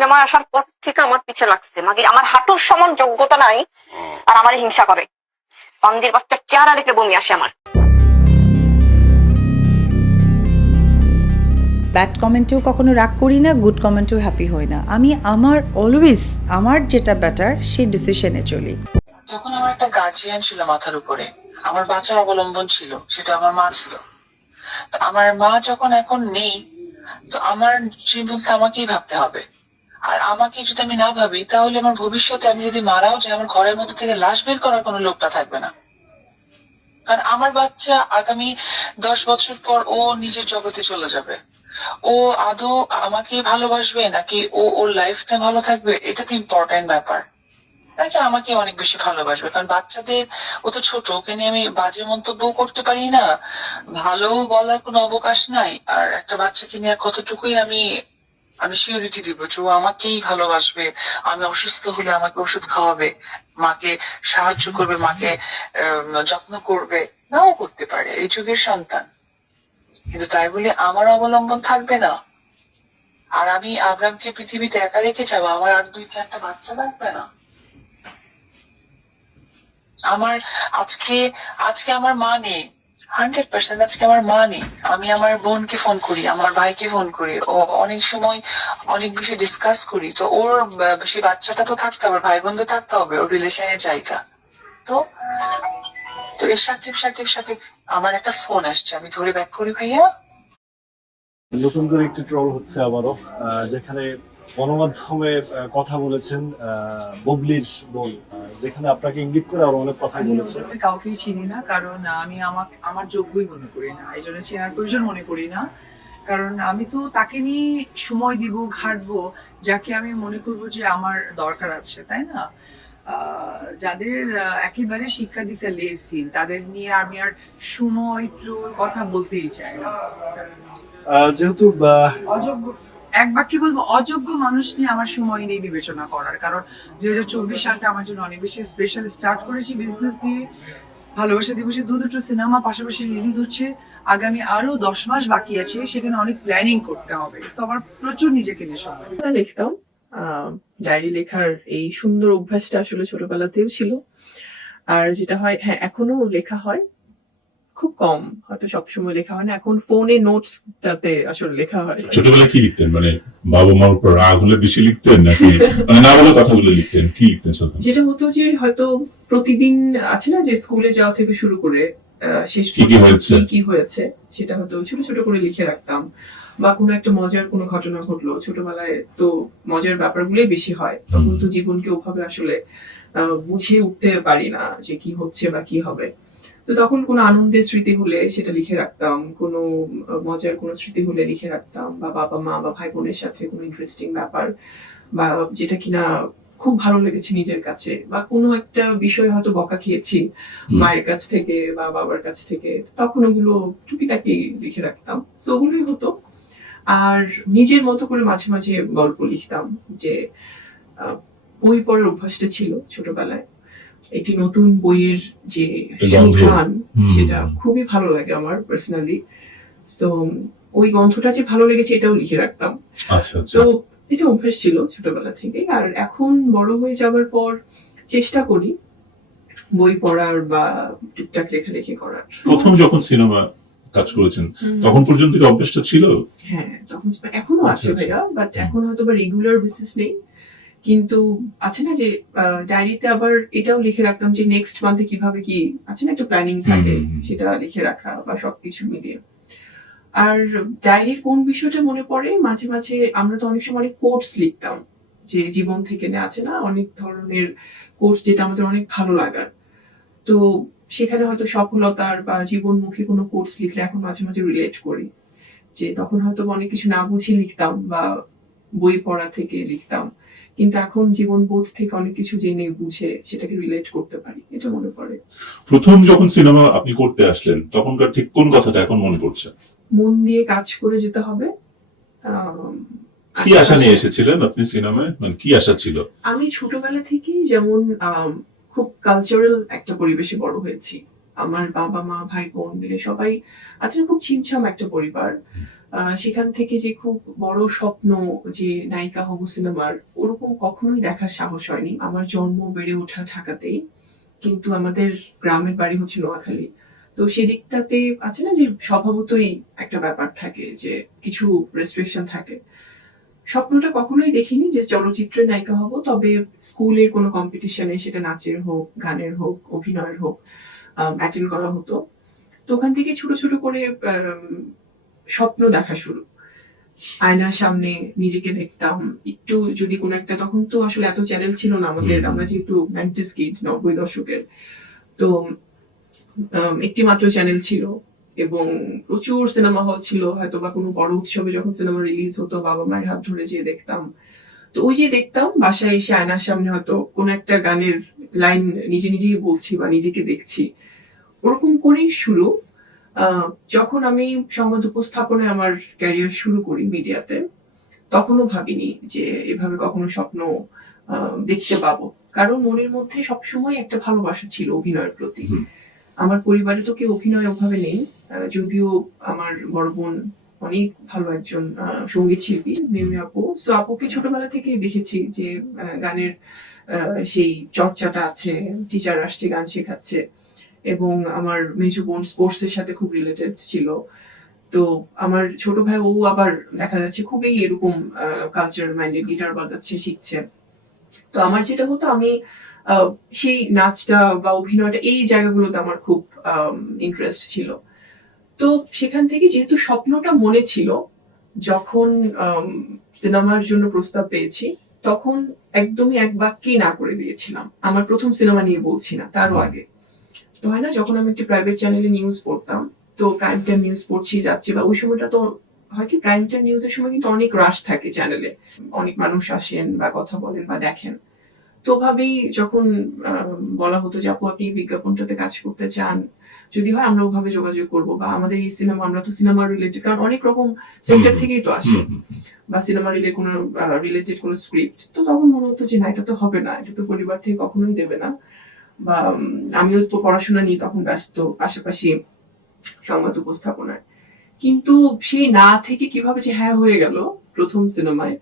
সিনেমায় আসার পর থেকে আমার পিছে লাগছে। মাগি আমার হাঁটুর সমান যোগ্যতা নাই আর আমার হিংসা করে। বান্দির বাচ্চার চেহারা দেখলে বমি আসে আমার। ব্যাড কমেন্টেও কখনো রাগ করি না গুড কমেন্টেও হ্যাপি হই না। আমি আমার অলওয়েজ আমার যেটা বেটার সেই ডিসিশনে চলি। যখন আমার একটা গার্জিয়ান ছিল মাথার উপরে আমার বাচ্চার অবলম্বন ছিল সেটা আমার মা ছিল। আমার মা যখন এখন নেই তো আমার জীবনকে আমাকেই ভাবতে হবে। আর আমাকে যদি আমি না ভাবি, তাহলে আমার ভবিষ্যতে আমি যদি মারাও যাই, আমার ঘরের মধ্যে থেকে লাশ বের করার কোনো লোকটা থাকবে না। কারণ আমার বাচ্চা আগামী দশ বছর পর ও নিজের জগতে চলে যাবে। ও আদৌ আমাকে ভালোবাসবে নাকি ও ওর লাইফটা ভালো থাকবে, এটা তো ইম্পর্টেন্ট ব্যাপার। নাকি আমাকে অনেক বেশি ভালোবাসবে? কারণ বাচ্চাদের, ও তো ছোট, ওকে নিয়ে আমি বাজে মন্তব্য করতে পারি না। ভালো বলার কোনো অবকাশ নাই। আর একটা বাচ্চাকে নিয়ে কতটুকুই আমি আমি সিওরিটি দিব যে ও আমাকেই ভালোবাসবে। আমি অসুস্থ হলে আমাকে ওষুধ খাওয়াবে, মাকে সাহায্য করবে, মাকে যত্ন করবে। নাও করতে পারে, এই যুগের সন্তান। কিন্তু তাই বলে আমার অবলম্বন থাকবে না। আর আমি আব্রামকে পৃথিবীতে একা রেখে যাব, আমার আর দুই চারটা বাচ্চা লাগবে না। আমার আজকে আজকে আমার মা নেই। হান্ড্রেড পার্সেন্ট আজকে আমার আমি আমার বোনকে ফোন করি, আমার ভাইকে ফোন করি। ও অনেক সময় অনেক বিষয় ডিসকাস করি। তো ওর সেই বাচ্চাটা তো থাকতে হবে ভাই বোন তো থাকতে হবে, ওর রিলেশনের জায়গা। তো তো এর সাকিব সাকিব সাকিব আমার একটা ফোন আসছে। আমি ধরে ব্যাক করি, ভাইয়া? নতুন করে একটি ট্রল হচ্ছে আবারও যেখানে গণমাধ্যমে কথা বলেছেন ববলির বোন যেখানে আপনাকে ইঙ্গিত করে আরও অনেক কথা বলেছে। কাউকেই চিনি না কারণ আমি আমাকে আমার যোগ্যই মনে করি না। এই জন্য চেনার প্রয়োজন মনে করি না। কারণ আমি তো তাকে নিয়ে সময় দিব ঘাটবো যাকে আমি মনে করব যে আমার দরকার আছে তাই না? যাদের একেবারে শিক্ষা দীক্ষা লেসহীন তাদের নিয়ে আমি আর সময় ট্রোল কথা বলতেই চাই না। যেহেতু অযোগ্য এক বাক্যে বলব, অযোগ্য মানুষ নিয়ে আমার সময় নেই বিবেচনা করার। কারণ দুই হাজার চব্বিশ সালটা আমার জন্য অনেক বেশি স্পেশাল স্টার্ট করেছি বিজনেস দিয়ে। ভালোবাসা দিবসে দু দুটো সিনেমা পাশাপাশি রিলিজ হচ্ছে। আগামী আরও দশ মাস বাকি আছে, সেখানে অনেক প্ল্যানিং করতে হবে। So আমার প্রচুর নিজেকে নিয়ে সময় লিখতাম ডায়েরি লেখার এই সুন্দর অভ্যাসটা আসলে ছোটবেলাতেও ছিল। আর যেটা হয় হ্যাঁ এখনও লেখা হয়। খুব কম হয়তো সবসময় লেখা হয় না। এখন ফোনে নোটস যাতে আসলে লেখা হয়। ছোটবেলায় কি লিখতেন? মানে বাবা মার উপর রাগ হলে বেশি লিখতেন নাকি মানে না বলে কথাগুলো লিখতেন? কি লিখতেন যেটা হতো যে হয়তো প্রতিদিন আছে না যে স্কুলে যাওয়া থেকে শুরু করে শেষ কি পর্যন্ত হয়েছে? কি কি হয়েছে সেটা হয়তো ছোট ছোট করে লিখে রাখতাম। বা কোনো একটা মজার কোনো ঘটনা ঘটলো। ছোটবেলায় তো মজার ব্যাপারগুলোই বেশি হয়। তখন তো জীবনকে ওভাবে আসলে আহ, বুঝে উঠতে পারি না যে কি হচ্ছে বা কি হবে। তো তখন কোনো আনন্দের স্মৃতি হলে সেটা লিখে রাখতাম কোনো মজার কোনো স্মৃতি হলে লিখে রাখতাম বা বাবা মা বা ভাই বোনের সাথে কোনো ইন্টারেস্টিং ব্যাপার বা যেটা কিনা খুব ভালো লেগেছে নিজের কাছে বা কোনো একটা বিষয় হয়তো বকা খেয়েছি মায়ের কাছ থেকে বা বাবার কাছ থেকে তখন ওগুলো টুকিটাকি লিখে রাখতাম। তো ওগুলোই হতো। আর নিজের মতো করে মাঝে মাঝে গল্প লিখতাম যে বই পড়ার অভ্যাসটা ছিল ছোটবেলায়। একটি নতুন বইয়ের যে হুম। সেটা খুবই ভালো লাগে আমার পার্সোনালি সো ওই গন্ধটা যে ভালো লেগেছে এটাও লিখে রাখতাম। আচ্ছা আচ্ছা। তো এটা অভ্যাস ছিল ছোটবেলা থেকে আর এখন বড় হয়ে যাওয়ার পর চেষ্টা করি বই পড়ার বা টুকটাক লেখালেখি করার। প্রথম যখন সিনেমা কাজ করেছেন তখন পর্যন্ত কি অভ্যাসটা ছিল? হ্যাঁ তখন এখনও আচ্ছা, আছে। ভাইয়া বাট এখন হয়তো বা রেগুলার বেসিস নেই। কিন্তু আছে না যে ডায়েরিতে আবার এটাও লিখে রাখতাম যে নেক্সট মান্থে কীভাবে কি আছে না একটা প্ল্যানিং থাকে। সেটা লিখে রাখা বা সবকিছু মিলিয়ে। আর ডায়েরির কোন বিষয়টা মনে পড়ে? মাঝে মাঝে আমরা তো অনেক সময় অনেক কোর্স লিখতাম যে জীবন থেকে নেওয়া আছে না অনেক ধরনের কোর্স যেটা আমাদের অনেক ভালো লাগার। তো সেখানে হয়তো সফলতার বা জীবনমুখী কোনো কোর্স লিখলে এখন মাঝে মাঝে রিলেট করি। যে তখন হয়তো অনেক কিছু না বুঝে লিখতাম বা বই পড়া থেকে লিখতাম। কিন্তু এখন জীবন বোধ থেকে অনেক কিছু জেনে বুঝে সেটাকে রিলেট করতে পারি এটা মনে পড়ে। প্রথম যখন সিনেমা আপনি করতে আসলেন তখনকার ঠিক কোন কথাটা এখন মনে পড়ছে? মন দিয়ে কাজ করে যেতে হবে কি আশা নিয়ে এসেছিলেন আপনি সিনেমায় মানে কি আশা ছিল? আমি ছোটবেলা থেকেই যেমন খুব কালচারাল একটা পরিবেশে বড় হয়েছি। আমার বাবা মা ভাই বোন মিলে সবাই আছে খুব ছিমছাম একটা পরিবার। সেখান থেকে যে খুব বড় স্বপ্ন যে নায়িকা হব সিনেমার ওরকম কখনোই দেখার সাহস হয়নি। আমার জন্ম বেড়ে ওঠা ঢাকাতেই কিন্তু আমাদের গ্রামের বাড়ি হচ্ছে নোয়াখালী। তো সেদিকটাতে আছে না যে স্বভাবতই একটা ব্যাপার থাকে যে কিছু রেস্ট্রিকশন থাকে। স্বপ্নটা কখনোই দেখিনি যে চলচ্চিত্রের নায়িকা হব তবে স্কুলের কোনো কম্পিটিশনে সেটা নাচের হোক গানের হোক অভিনয়ের হোক অ্যাটেন্ড করা হতো। তো ওখান থেকে ছোট ছোট করে স্বপ্ন দেখা শুরু। আয়নার সামনে নিজেকে দেখতাম। একটু যদি কোনো একটা তখন তো আসলে এত চ্যানেল ছিল না আমাদের। আমরা যেহেতু নাইনটিস কিড নব্বই দশকের। তো একটি মাত্র চ্যানেল ছিল এবং প্রচুর সিনেমা হল ছিল। হয়তো বা কোনো বড় উৎসবে যখন সিনেমা রিলিজ হতো বাবা মায়ের হাত ধরে যেয়ে দেখতাম। তো ওই যে দেখতাম বাসায় এসে আয়নার সামনে হয়তো কোনো একটা গানের লাইন নিজে নিজেই বলছি বা নিজেকে দেখছি ওরকম করেই শুরু। যখন আমি সংবাদ উপস্থাপনায় আমার ক্যারিয়ার শুরু করি মিডিয়াতে তখনও ভাবিনি যে এভাবে কখনো স্বপ্ন দেখতে পাবো। কারণ মনের মধ্যে সবসময় একটা ভালোবাসা ছিল অভিনয়ের প্রতি। আমার পরিবারে তো কেউ অভিনয় ওভাবে নেই। যদিও আমার বড় বোন অনেক ভালো একজন সংগীত শিল্পী মিমি আপু। সো আপুকে ছোটবেলা থেকেই দেখেছি যে গানের আহ, সেই চর্চাটা আছে টিচার আসছে, গান শেখাচ্ছে, এবং আমার মেজু বোন স্পোর্টস এর সাথে খুব রিলেটেড ছিল। তো আমার ছোট ভাই, ও আবার দেখা যাচ্ছে খুবই এরকম কালচার মাইন্ডেড গিটার বাজাচ্ছে, শিখছে। তো আমার যেটা হতো, আমি সেই নাচটা বা অভিনয়টা এই জায়গাগুলোতে আমার খুব ইন্টারেস্ট ছিল। তো সেখান থেকে যেহেতু স্বপ্নটা মনে ছিল, যখন সিনেমার জন্য প্রস্তাব পেয়েছি তখন একদমই এক বাক্যেই না করে দিয়েছিলাম। আমার প্রথম সিনেমা নিয়ে বলছি না তারও আগে। তো হয় না যখন আমি একটি প্রাইভেট চ্যানেলে নিউজ পড়তাম তো প্রাইম টাইম নিউজ পড়ছি যাচ্ছি বা ওই সময়টা তো হয় কি প্রাইম টাইম নিউজের সময় কিন্তু অনেক রাশ থাকে চ্যানেলে অনেক মানুষ আসেন বা কথা বলেন বা দেখেন। তো ভাবেই যখন আহ, বলা হতো যে আপু আপনি বিজ্ঞাপনটাতে কাজ করতে চান যদি হয় আমরা ওভাবে যোগাযোগ করব বা আমাদের এই সিনেমা আমরা তো সিনেমা রিলেটেড কারণ অনেক রকম সেন্টার থেকেই তো আসে। বা সিনেমা রিলে কোনো রিলেটেড কোনো স্ক্রিপ্ট তো তখন মনে হতো যে না এটা তো হবে না এটা তো পরিবার থেকে কখনোই দেবে না। বা আমিও তো পড়াশোনা নিয়ে তখন ব্যস্ত পাশাপাশি সংবাদ উপস্থাপনায়। কিন্তু সেই না থেকে কীভাবে যে হ্যাঁ হয়ে গেল প্রথম সিনেমায়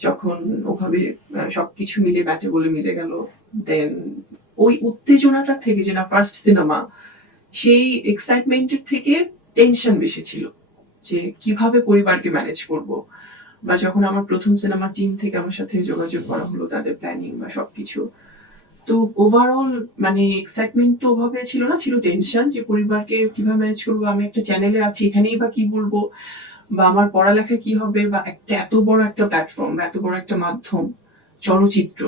যখন ওভাবে সবকিছু মিলে ব্যাটে বলে মিলে গেল দেন ওই উত্তেজনাটা থেকে যে না ফার্স্ট সিনেমা সেই এক্সাইটমেন্টের থেকে টেনশন বেশি ছিল, যে কীভাবে পরিবারকে ম্যানেজ করব? বা যখন আমার প্রথম সিনেমা টিম থেকে আমার সাথে যোগাযোগ করা হলো, তাদের প্ল্যানিং বা সবকিছু, তো ওভারঅল মানে এক্সাইটমেন্ট তো ওভাবে ছিল না, ছিল টেনশন যে পরিবারকে কীভাবে ম্যানেজ করব? আমি একটা চ্যানেলে আছি, এখানেই বা কি বলব? বা আমার পড়ালেখা কি হবে? বা একটা এত বড় একটা প্ল্যাটফর্ম এত বড় একটা মাধ্যম, চলচ্চিত্র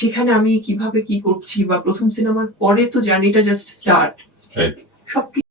সেখানে আমি কীভাবে কি করছি? বা প্রথম সিনেমার পরে তো জার্নিটা জাস্ট স্টার্ট. সবকিছু